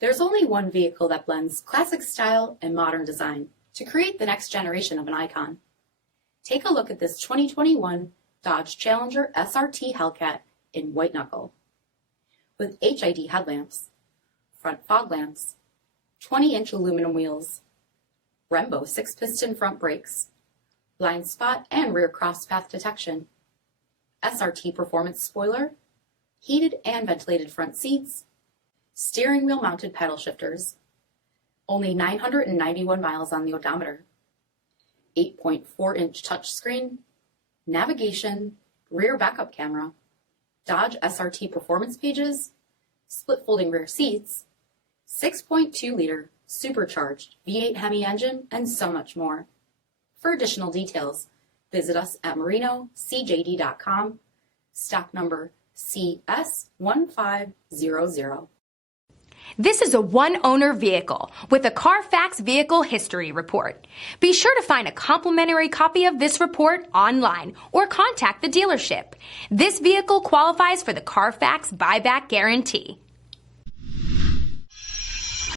There's only one vehicle that blends classic style and modern design to create the next generation of an icon. Take a look at this 2021 Dodge Challenger SRT Hellcat in white knuckle. With HID headlamps, front fog lamps, 20-inch aluminum wheels, Brembo 6-piston front brakes, blind spot and rear crosspath detection, SRT performance spoiler, heated and ventilated front seats, steering wheel mounted paddle shifters, only 991 miles on the odometer, 8.4-inch touchscreen, navigation, rear backup camera, Dodge SRT performance pages, split folding rear seats, 6.2-liter supercharged V8 HEMI engine, and so much more. For additional details, visit us at marinocjd.com, stock number CS1500. This is a one-owner vehicle with a CARFAX vehicle history report. Be sure to find a complimentary copy of this report online or contact the dealership. This vehicle qualifies for the CARFAX buyback guarantee.